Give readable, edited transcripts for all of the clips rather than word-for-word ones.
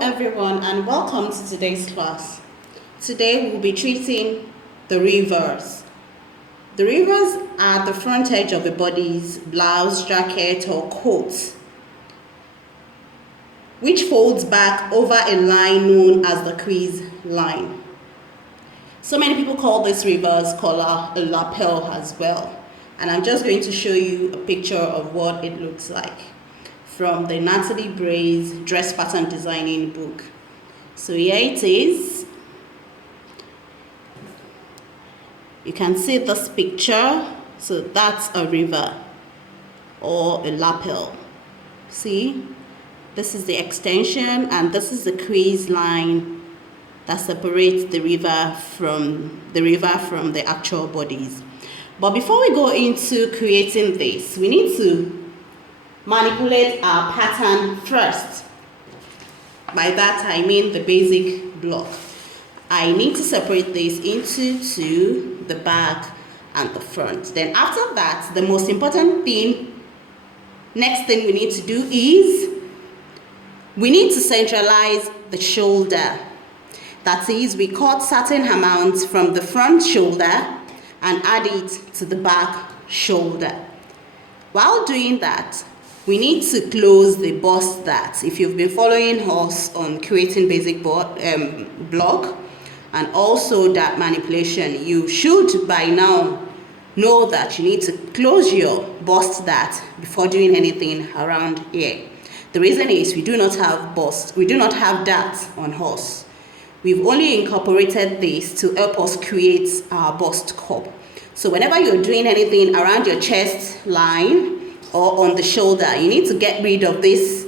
everyone, and welcome to today's class. Today we'll be treating the revers. The revers are the front edge of a body's blouse, jacket or coat, which folds back over a line known as the crease line. So many people call this reverse collar a lapel as well, and I'm just going to show you a picture of what it looks like from the Natalie Bray's dress pattern designing book. So here it is. You can see this picture. So that's a river or a lapel. See, this is the extension and this is the crease line that separates the river from the actual bodies. But before we go into creating this, we need to manipulate our pattern first. By that I mean the basic block. I need to separate this into two, the back and the front. Then after that, the most important thing, next thing we need to do is we need to centralize the shoulder. That is, we cut certain amounts from the front shoulder and add it to the back shoulder. While doing that, we need to close the bust that. If you've been following us on creating basic block and also that manipulation, you should by now know that you need to close your bust that before doing anything around here. The reason is we do not have bust, we do not have that on us. We've only incorporated this to help us create our bust cup. So whenever you're doing anything around your chest line or on the shoulder, you need to get rid of this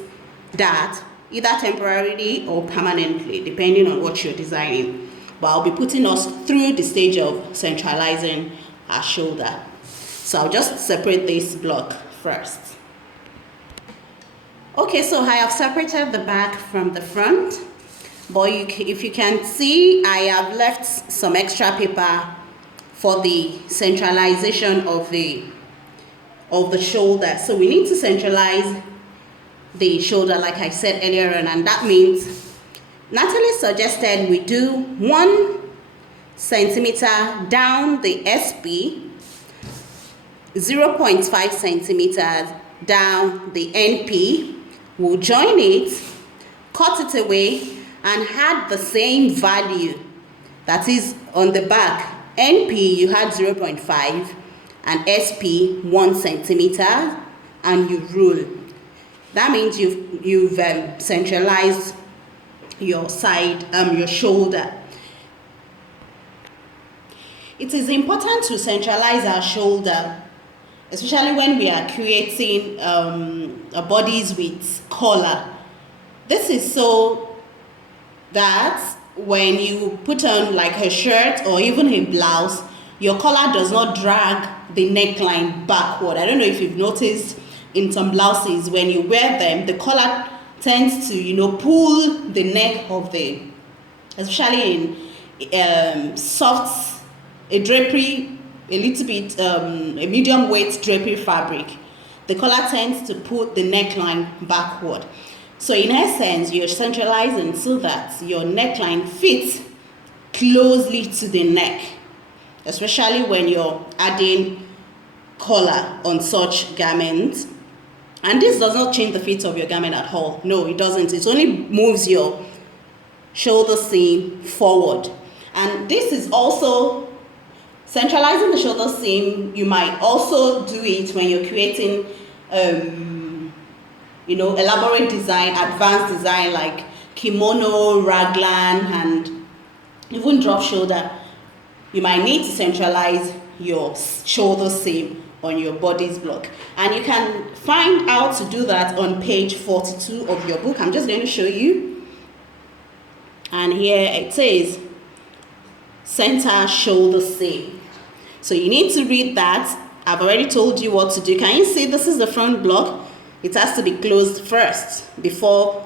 dart, either temporarily or permanently, depending on what you're designing. But I'll be putting us through the stage of centralizing our shoulder. So I'll just separate this block first. Okay, so I have separated the back from the front, but if you can see, I have left some extra paper for the centralization of the shoulder. So we need to centralize the shoulder like I said earlier on, and that means Natalie suggested we do 1 centimeter down the SP, 0.5 centimeters down the NP. We'll join it, cut it away, and add the same value that is on the back. NP you had 0.5 and SP 1 centimeter, and you rule. That means you've centralized your side, your shoulder. It is important to centralize our shoulder, especially when we are creating bodies with collar. This is so that when you put on like a shirt or even a blouse, your collar does not drag the neckline backward. I don't know if you've noticed in some blouses, when you wear them, the collar tends to, pull the neck of the, especially in soft, a drapery, a little bit, a medium weight drapery fabric. The collar tends to pull the neckline backward. So in essence, you're centralizing so that your neckline fits closely to the neck, especially when you're adding collar on such garments. And this does not change the fit of your garment at all. No, it doesn't. It only moves your shoulder seam forward. And this is also centralizing the shoulder seam. You might also do it when you're creating elaborate design, advanced design like kimono, raglan, and even drop shoulder. You might need to centralize your shoulder seam on your body's block. And you can find out to do that on page 42 of your book. I'm just going to show you. And here it says, center shoulder seam. So you need to read that. I've already told you what to do. Can you see this is the front block? It has to be closed first before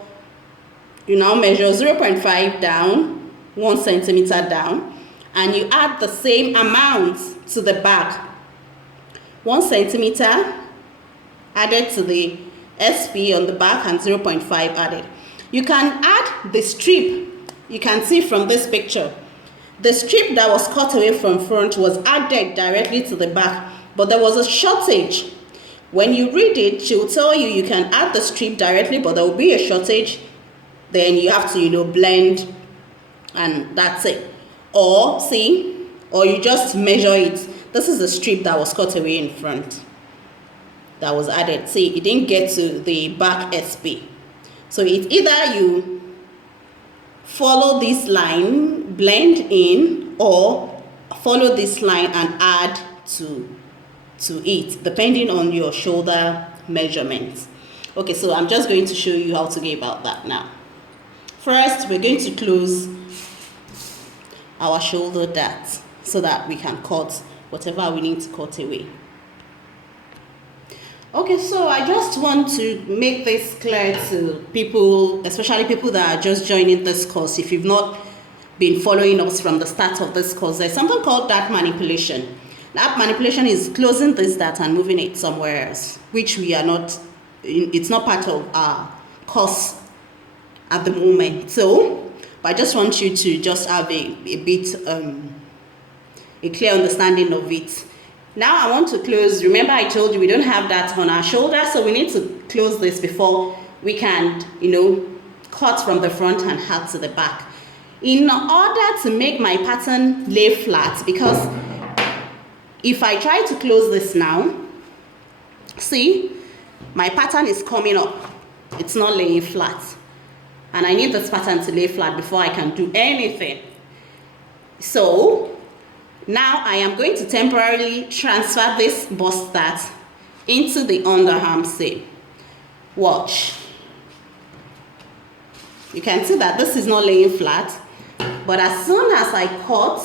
you now measure 0.5 down, 1 centimeter down, and you add the same amount to the back. 1 centimeter added to the SP on the back and 0.5 added. You can add the strip. You can see from this picture, the strip that was cut away from front was added directly to the back, but there was a shortage. When you read it, she'll tell you you can add the strip directly, but there will be a shortage. Then you have to, blend, and that's it. Or you just measure it. This is the strip that was cut away in front that was added. See, it didn't get to the back SP. So it's either you follow this line, blend in, or follow this line and add to it, depending on your shoulder measurements. Okay, so I'm just going to show you how to go about that now. First, we're going to close our shoulder dart so that we can cut whatever we need to cut away. Okay, so I just want to make this clear to people, especially people that are just joining this course. If you've not been following us from the start of this course, there's something called dart manipulation. Dart manipulation is closing this dart and moving it somewhere else, which we are not, it's not part of our course at the moment. So, but I just want you to just have a bit, a clear understanding of it. Now I want to close. Remember I told you we don't have that on our shoulder, so we need to close this before we can, cut from the front and add to the back. In order to make my pattern lay flat, because if I try to close this now, see, my pattern is coming up. It's not laying flat. And I need this pattern to lay flat before I can do anything. So now I am going to temporarily transfer this bust dart into the underarm seam. Watch. You can see that this is not laying flat, but as soon as I cut,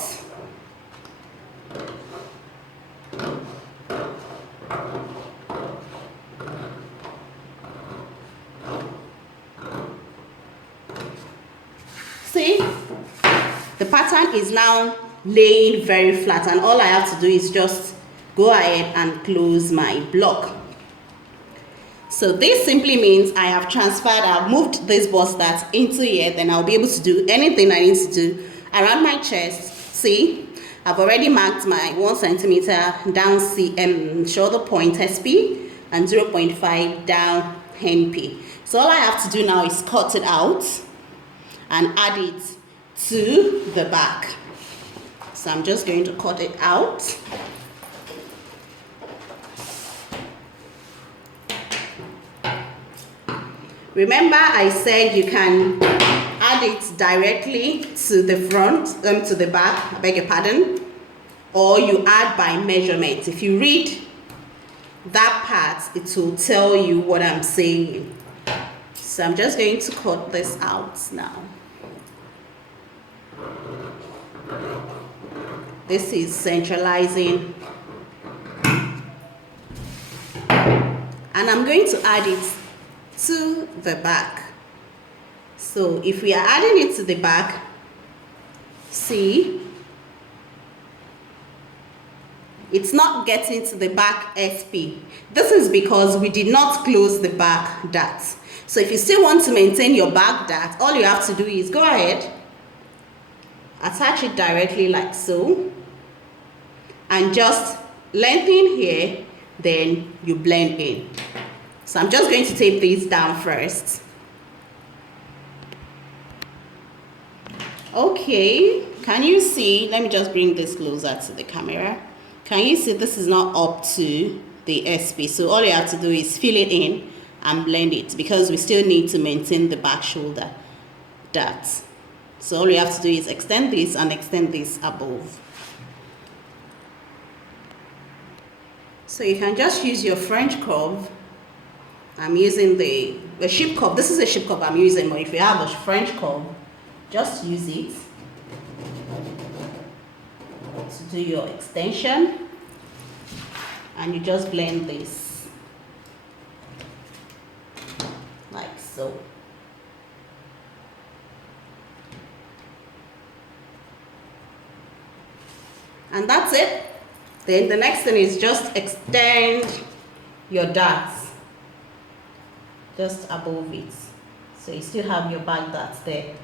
see, the pattern is now laying very flat, and all I have to do is just go ahead and close my block. So this simply means I have transferred, I've moved this bust dart into here, then I'll be able to do anything I need to do around my chest. See, I've already marked my 1 centimeter down shoulder point SP and 0.5 down NP. So all I have to do now is cut it out and add it to the back. So I'm just going to cut it out. Remember I said you can add it directly to the front, to the back, I beg your pardon, or you add by measurement. If you read that part, it will tell you what I'm saying. So I'm just going to cut this out now. This is centralizing, and I'm going to add it to the back. So if we are adding it to the back, see, it's not getting to the back SP. This is because we did not close the back dart. So if you still want to maintain your back dart, all you have to do is go ahead, attach it directly like so, and just lengthen here, then you blend in. So I'm just going to tape these down first. Okay, can you see? Let me just bring this closer to the camera. Can you see this is not up to the SP? So all you have to do is fill it in and blend it, because we still need to maintain the back shoulder dart. So all you have to do is extend this and extend this above. So you can just use your French curve. I'm using the sheep curve. This is a sheep curve I'm using, but if you have a French curve, just use it to do your extension, and you just blend this like so. And that's it. Then the next thing is just extend your darts just above it. So you still have your bag that's there.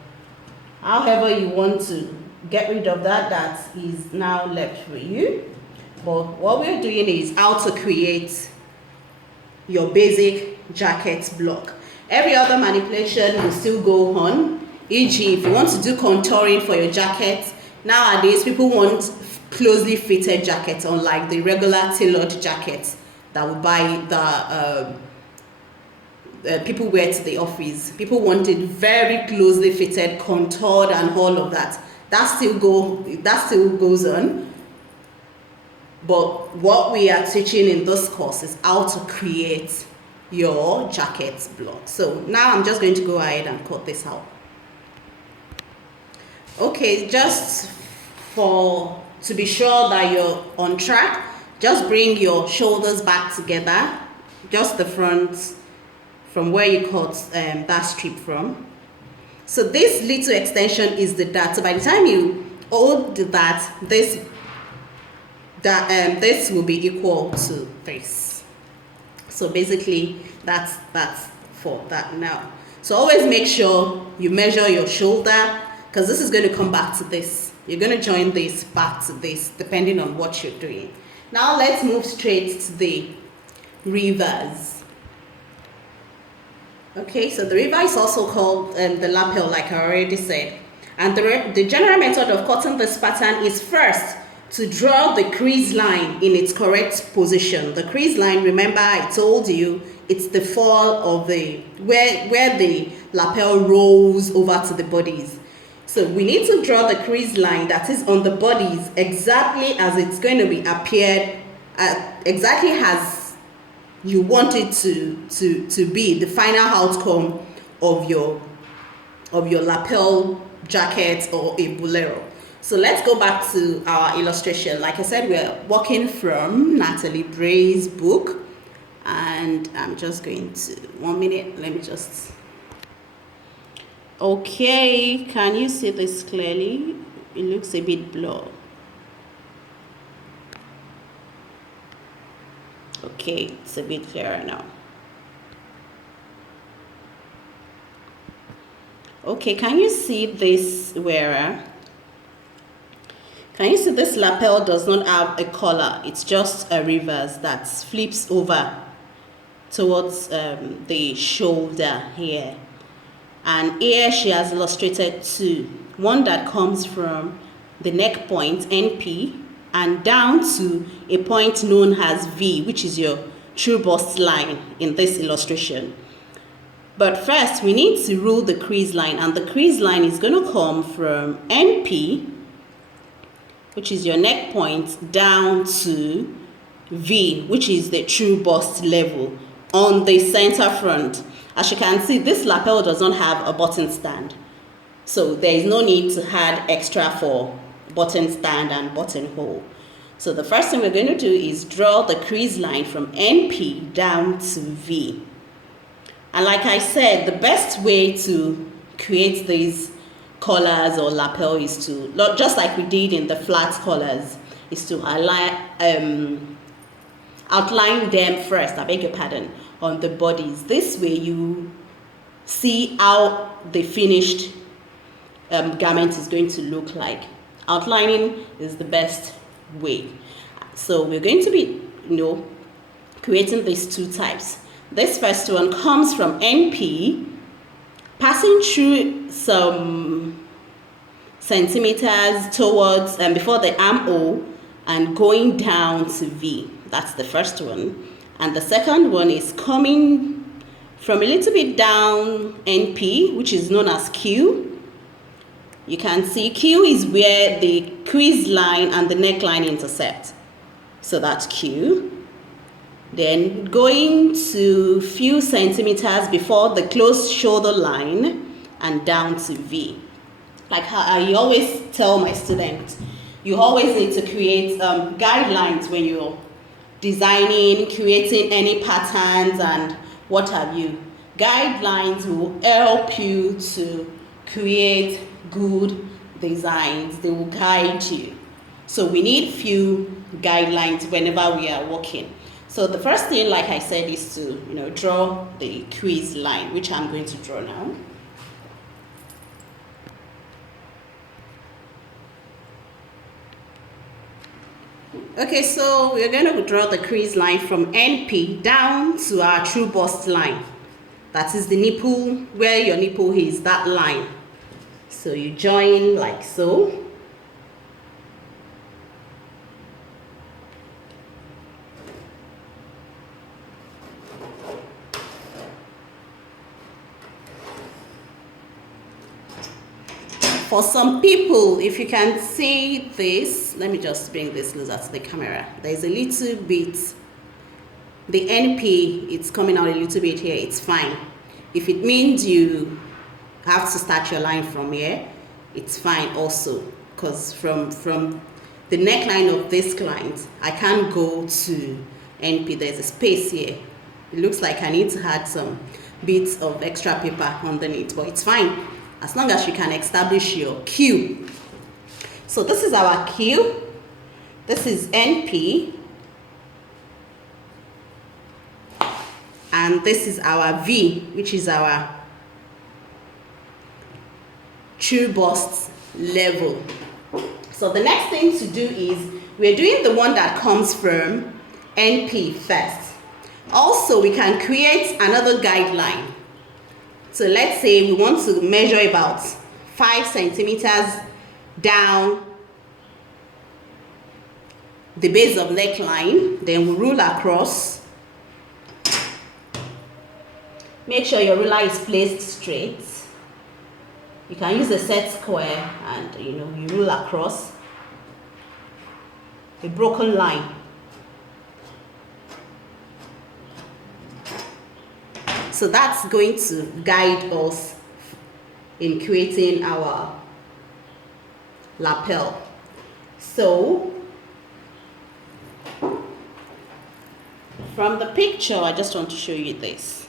However you want to get rid of that, that is now left for you. But what we're doing is how to create your basic jacket block. Every other manipulation will still go on. E.g., if you want to do contouring for your jacket, nowadays people want closely fitted jackets, unlike the regular tailored jackets that will buy the people wear to the office. People want it very closely fitted, contoured, and all of that. That still goes on. But what we are teaching in this course is how to create your jacket block. So now I'm just going to go ahead and cut this out. Okay, just to be sure that you're on track, just bring your shoulders back together, just the front from where you cut that strip from. So this little extension is the dart. So by the time you hold that, this will be equal to this. So basically that's for that now. So always make sure you measure your shoulder, because this is going to come back to this. You're going to join this back to this depending on what you're doing. Now let's move straight to the revers. Okay, so the rever is also called the lapel, like I already said. And the general method of cutting this pattern is first to draw the crease line in its correct position. The crease line, remember I told you, it's the fall of where the lapel rolls over to the bodies. So we need to draw the crease line that is on the bodies exactly as it's going to be appeared, exactly as you want it to be, the final outcome of your lapel jacket or a bolero. So let's go back to our illustration. Like I said, we're working from Natalie Bray's book, and I'm just going to, 1 minute, let me just, okay, can you see this clearly? It looks a bit blurred. Okay, it's a bit clearer now. Okay, can you see this wearer? Can you see this lapel does not have a collar? It's just a reverse that flips over towards the shoulder here. And here she has illustrated two. One that comes from the neck point, NP, and down to a point known as V, which is your true bust line in this illustration. But first, we need to rule the crease line, and the crease line is going to come from NP, which is your neck point, down to V, which is the true bust level on the center front. As you can see, this lapel does not have a button stand, so there is no need to add extra for button stand and buttonhole. So the first thing we're going to do is draw the crease line from NP down to V. And like I said, the best way to create these collars or lapel is to, just like we did in the flat collars, is to outline them first, I beg your pardon, on the bodies. This way you see how the finished garment is going to look like. Outlining is the best way. So we're going to be, creating these two types. This first one comes from NP, passing through some centimeters towards before the armhole and going down to V. That's the first one. And the second one is coming from a little bit down NP, which is known as Q. You can see Q is where the crease line and the neckline intersect. So that's Q. Then going to few centimeters before the closed shoulder line and down to V. Like how I always tell my students, you always need to create guidelines when you're designing, creating any patterns and what have you. Guidelines will help you to create good designs. They will guide you. So we need few guidelines whenever we are working. So the first thing, like I said, is to, draw the crease line, which I'm going to draw now. Okay, so we're going to draw the crease line from NP down to our true bust line. That is the nipple, where your nipple is, that line. So you join like so. For some people, if you can see this, let me just bring this closer to the camera. There's a little bit, the NP, it's coming out a little bit here, it's fine. If it means you have to start your line from here, it's fine also. Because from the neckline of this client, I can't go to NP, there's a space here. It looks like I need to add some bits of extra paper underneath, but it's fine. As long as you can establish your Q. So this is our Q. This is NP. And this is our V, which is our true bust level. So the next thing to do is, we're doing the one that comes from NP first. Also, we can create another guideline. So let's say we want to measure about 5 centimeters down the base of neckline. Then we rule across. Make sure your ruler is placed straight. You can use a set square and you rule across a broken line. So that's going to guide us in creating our lapel. So from the picture, I just want to show you this.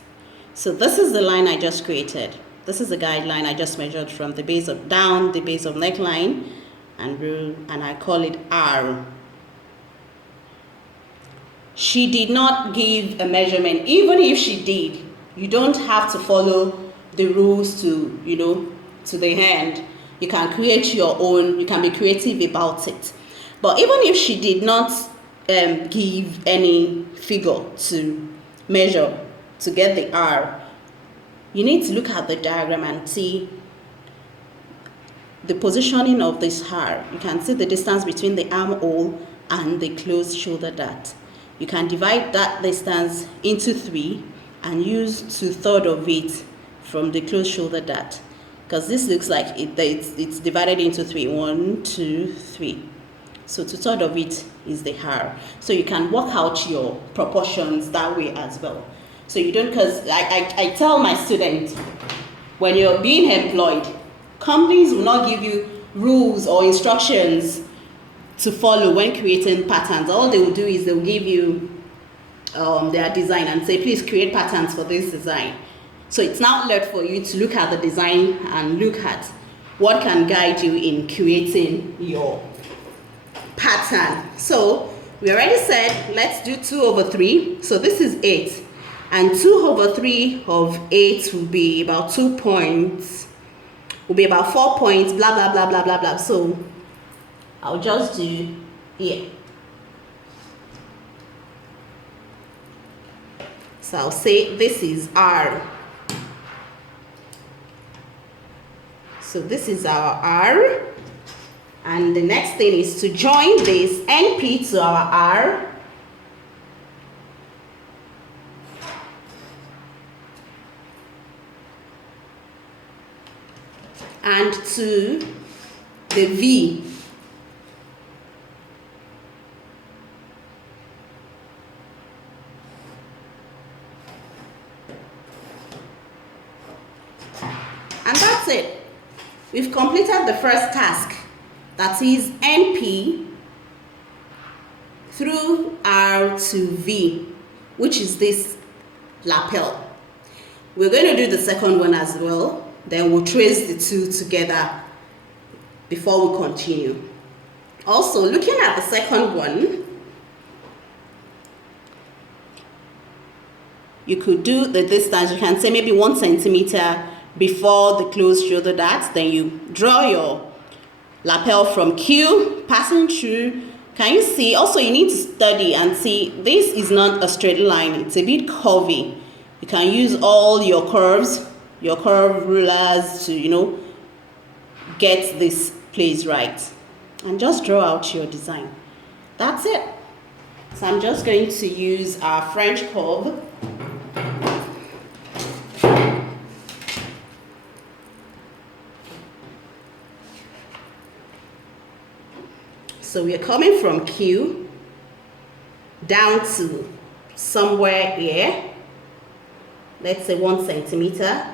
So this is the line I just created. This is the guideline I just measured from the base of down the base of neckline and I call it R. She did not give a measurement. Even if she did, you don't have to follow the rules to the hand. You can create your own, you can be creative about it. But even if she did not give any figure to measure to get the R, you need to look at the diagram and see the positioning of this R. You can see the distance between the armhole and the closed shoulder dart. You can divide that distance into 3 and use 2/3 of it from the closed shoulder dart, because this looks like it's divided into 3. 1, 2, 3. So 2/3 of it is the R. So you can work out your proportions that way as well. So you don't, because I tell my students, when you're being employed, companies will not give you rules or instructions to follow when creating patterns. All they will do is they'll give you their design and say, please create patterns for this design. So it's now left for you to look at the design and look at what can guide you in creating your pattern. So we already said let's do 2/3. So this is 8, and 2/3 of 8 will be about 2 points, will be about 4 points, blah blah blah blah blah blah. So I'll just do here. So I'll say this is R. So this is our R. And the next thing is to join this NP to our R. And to the V. And that's it. We've completed the first task, that is NP through R to V, which is this lapel. We're going to do the second one as well, then we'll trace the two together before we continue. Also, looking at the second one, you could do the distance. You can say maybe 1 centimeter before the closed shoulder dart. Then you draw your lapel from Q, passing through. Can you see? Also, you need to study and see this is not a straight line. It's a bit curvy. You can use all your curves, your curve rulers to, you know, get this place right. And just draw out your design. That's it. So I'm just going to use our French curve. So we're coming from Q down to somewhere here. Let's say 1 centimeter.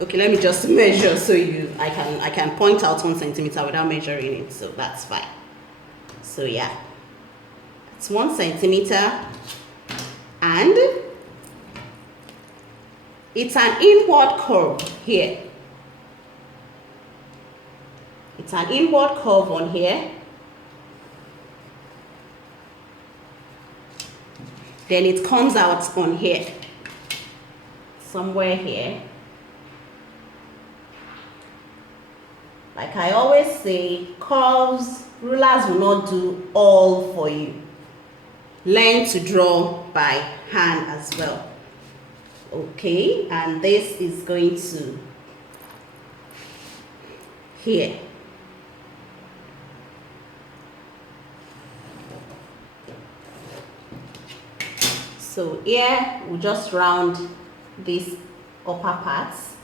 Okay, let me just measure so I can point out 1 centimeter without measuring it. So that's fine. So yeah, it's 1 centimeter, and it's an inward curve here. It's an inward curve on here. Then it comes out on here, somewhere here. Like I always say, curves, rulers will not do all for you. Learn to draw by hand as well. Okay, and this is going to here. So here we'll just round these upper parts.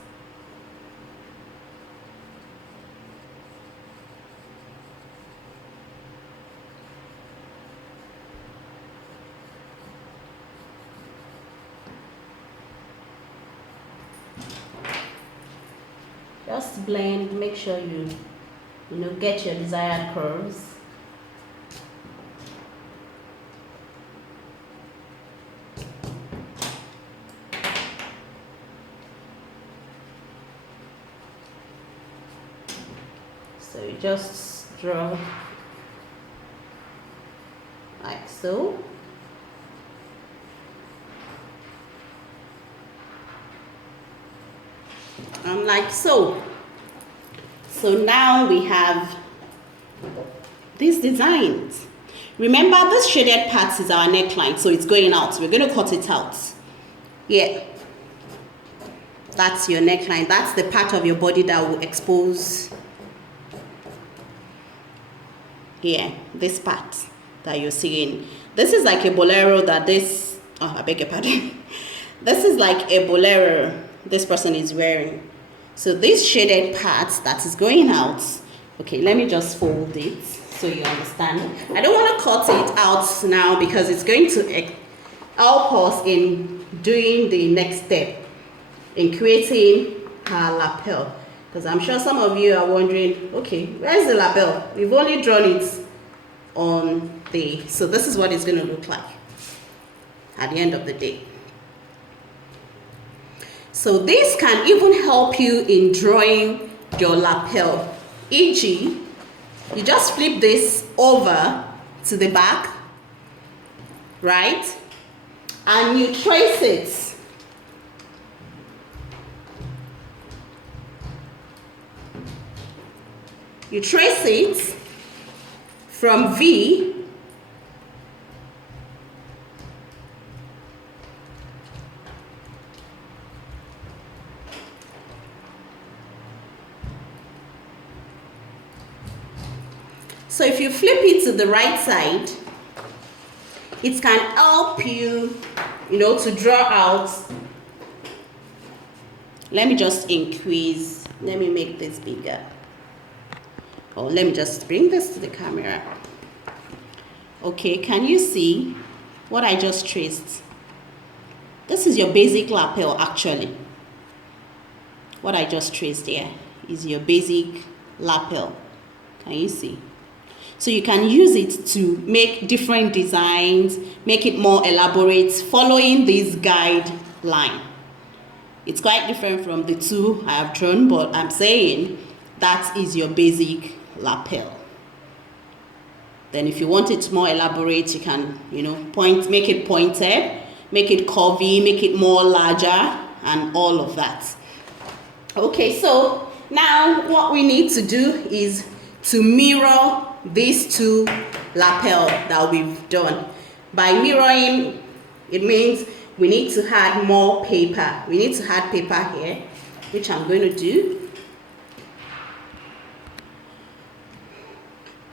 Just blend, make sure you get your desired curves. So you just draw like so. And like so. So now we have these designs. Remember, this shaded part is our neckline, so it's going out. We're going to cut it out. Yeah. That's your neckline. That's the part of your body that will expose. Yeah, this part that you're seeing. This is like a bolero that this, oh, I beg your pardon. This is like a bolero this person is wearing. So this shaded part that is going out, okay, let me just fold it so you understand. I don't want to cut it out now because it's going to help us in doing the next step in creating our lapel. Because I'm sure some of you are wondering, okay, where's the lapel? We've only drawn it on the, so this is what it's going to look like at the end of the day. So this can even help you in drawing your lapel. E.g., you just flip this over to the back, right? And you trace it. You trace it from V So if you flip it to the right side, it can help you, to draw out. Let me just increase. Let me make this bigger. Or let me just bring this to the camera. Okay, can you see what I just traced? This is your basic lapel actually. What I just traced here is your basic lapel. Can you see? So you can use it to make different designs, make it more elaborate, following this guideline. It's quite different from the two I have drawn, but I'm saying that is your basic lapel. Then if you want it more elaborate, you can, make it pointed, make it curvy, make it more larger, and all of that. Okay, so now what we need to do is to mirror these two lapel that we've done. By mirroring, it means we need to add more paper. We need to add paper here, which I'm going to do.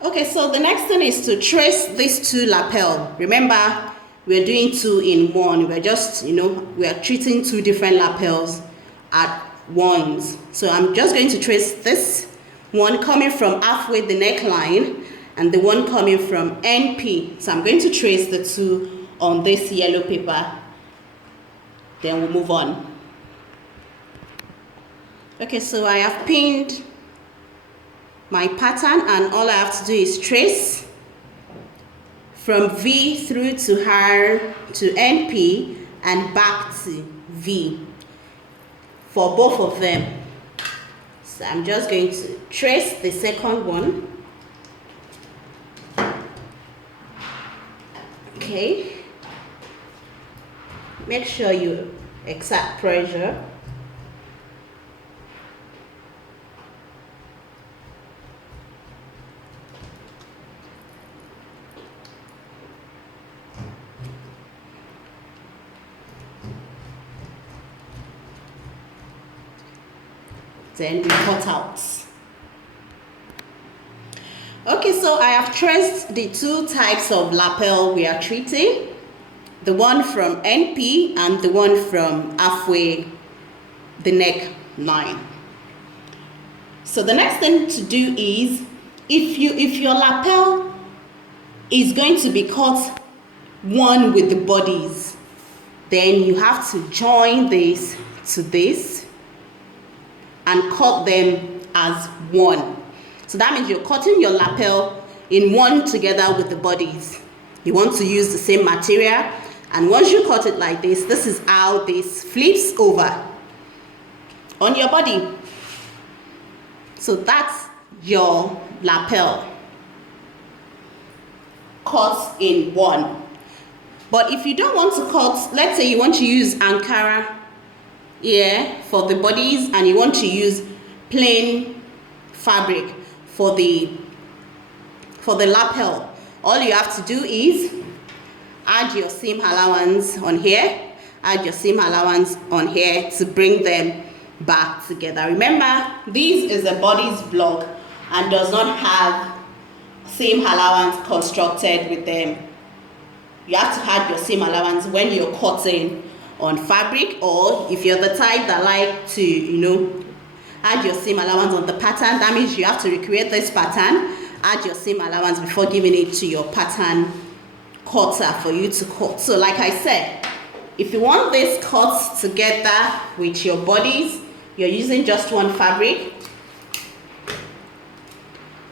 Okay, so the next thing is to trace these two lapel. Remember, we're doing 2 in 1. We're just, we are treating 2 different lapels at once. So I'm just going to trace this one coming from halfway the neckline and the one coming from NP. So I'm going to trace the 2 on this yellow paper. Then we'll move on. Okay, so I have pinned my pattern, and all I have to do is trace from V through to R to NP and back to V for both of them. So I'm just going to trace the second one. Okay. Make sure you exert pressure. Then we cut out. Okay, so I have traced the 2 types of lapel we are treating. The one from NP and the one from halfway the neck line. So the next thing to do is, if your lapel is going to be cut one with the bodies, then you have to join this to this and cut them as one. So that means you're cutting your lapel in one together with the bodies. You want to use the same material, and once you cut it like this, this is how this flips over on your body. So that's your lapel cut in one. But if you don't want to cut, let's say you want to use Ankara here for the bodies, and you want to use plain fabric for the lapel, all you have to do is add your seam allowance on here, add your seam allowance on here to bring them back together. Remember, this is a bodice block and does not have seam allowance constructed with them. You have to add your seam allowance when you're cutting on fabric, or if you're the type that like to add your seam allowance on the pattern, that means you have to recreate this pattern, add your seam allowance before giving it to your pattern cutter for you to cut. So like I said, if you want this cut together with your bodies, you're using just one fabric.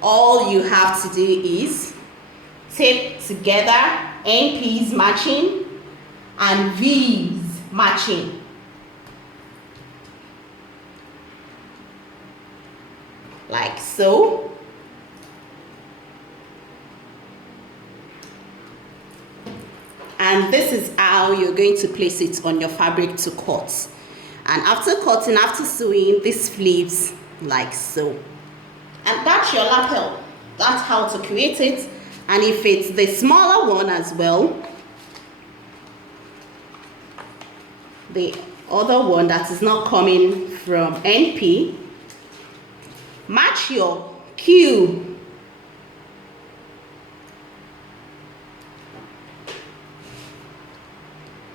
All you have to do is tape together NPs matching and V's matching. Like so. And this is how you're going to place it on your fabric to cut. And after cutting, after sewing, this flips like so. And that's your lapel. That's how to create it. And if it's the smaller one as well, the other one that is not coming from NP, match your Q.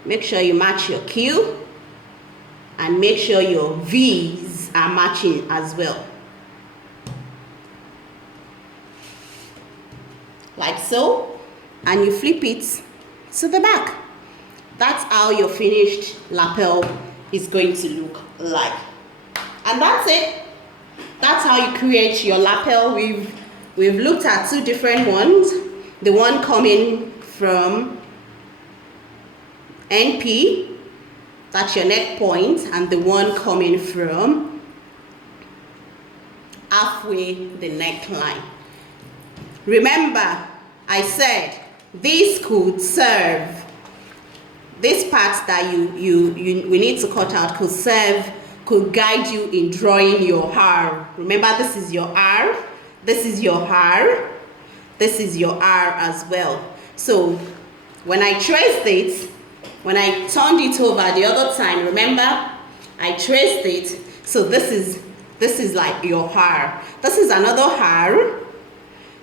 Make sure you match your Q and make sure your V's are matching as well. Like so, and you flip it to the back. That's how your finished lapel is going to look like. And that's it. That's how you create your lapel. We've looked at 2 different ones. The one coming from NP, that's your neck point, and the one coming from halfway the neckline. Remember, I said this could serve this part that we need to cut out could guide you in drawing your R. Remember, this is your R, this is your R, this is your R as well. So when I traced it, when I turned it over the other time, remember, I traced it. So this is like your R. This is another R.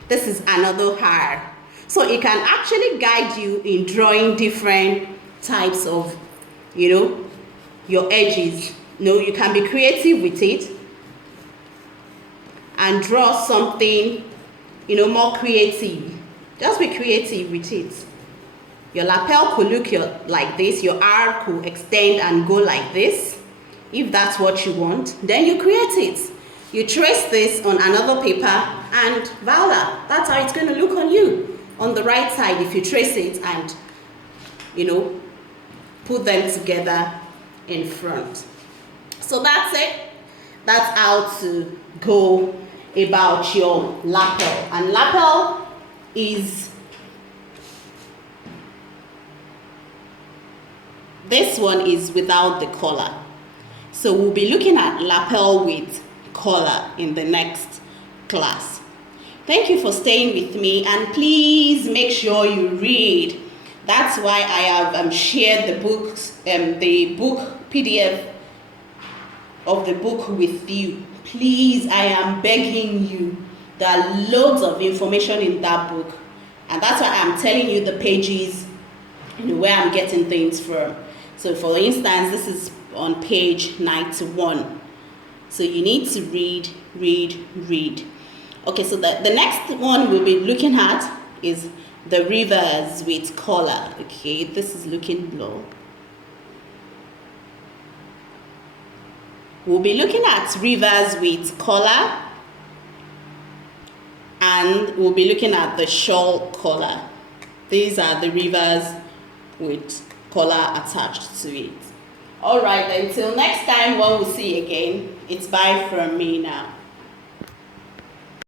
This is another R. So it can actually guide you in drawing different types of, your edges. You can be creative with it and draw something, more creative. Just be creative with it. Your lapel could look like this. Your R could extend and go like this. If that's what you want, then you create it. You trace this on another paper and voila, that's how it's going to look on you. On the right side, if you trace it and, put them together in front. So that's it. That's how to go about your lapel. And lapel is this one is without the collar. So we'll be looking at lapel with collar in the next class. Thank you for staying with me, and please make sure you read. That's why I have shared the books, the book PDF of the book with you. Please, I am begging you. There are loads of information in that book, and that's why I'm telling you the pages, where I'm getting things from. So for instance, this is on page 91. So you need to read. Okay, so the next one we'll be looking at is the Revers with collar. Okay, this is looking low. We'll be looking at Revers with collar, and we'll be looking at the shawl collar. These are the Revers with collar attached to it. All right, until next time when we see again, it's bye from me now.